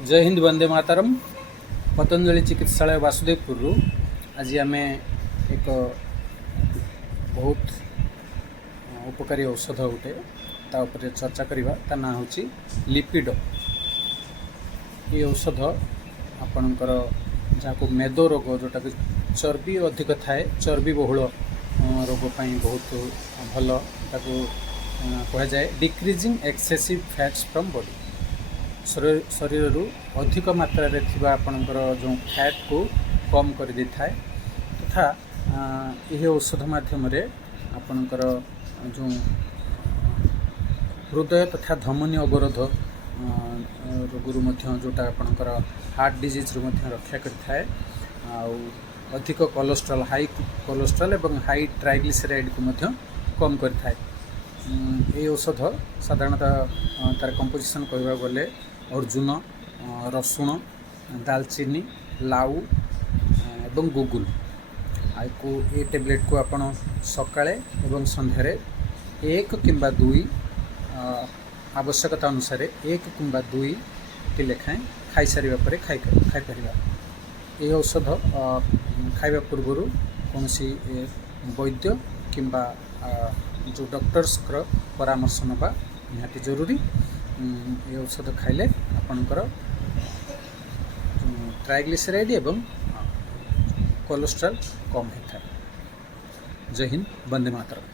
जय हिंद वंदे मातरम। पतंजलि चिकित्सालय वासुदेवपुर आज आम एक बहुत उपकारी औषध गोटे तापर चर्चा करवा ता ना हूँ लिपिड। ये औषध आपणकर जहाँ मेदो रोग जोटा कि चर्बी अधिक थाए चर्बी बहुल रोग बहुत भल कह जाए decreasing excessive fats from body. शरीर अधिक मात्रा रे थिबा आपणकर जो फैट को कम कर दी थाए तथा यह औषध माध्यम रे आपणकर जो हृदय तथा धमनी अवरोध रोगरू जोटा आपणकर हार्ट डिजीज रू रक्षा कर अधिक कोलेस्ट्रॉल हाई कोलेस्ट्रॉल एवं हाई ट्राइग्लिसराइड को कम कर ये औषध साधारणतः तार कंपोजिशन कहवा गले अर्जुन रसुण दालचीनी लाउ एवं गुगुल को ये टैबलेट को आपण सकाळे एवं संध्यार एक किंबा दुई आवश्यकता अनुसार एक किंबा दुई टी लेखाएं खाई सारिबा परे खाई परिबा। ये औषध खाइबा पूर्व कौन वैद्य किंबा जो डॉक्टर्स परामर्श नवा निहाती जरूरी। ये औषध खाइले आपणकर ट्राइग्लिसराइड एवं कोलेस्ट्रॉल कम होता है। जय हिंद वंदे मातरम।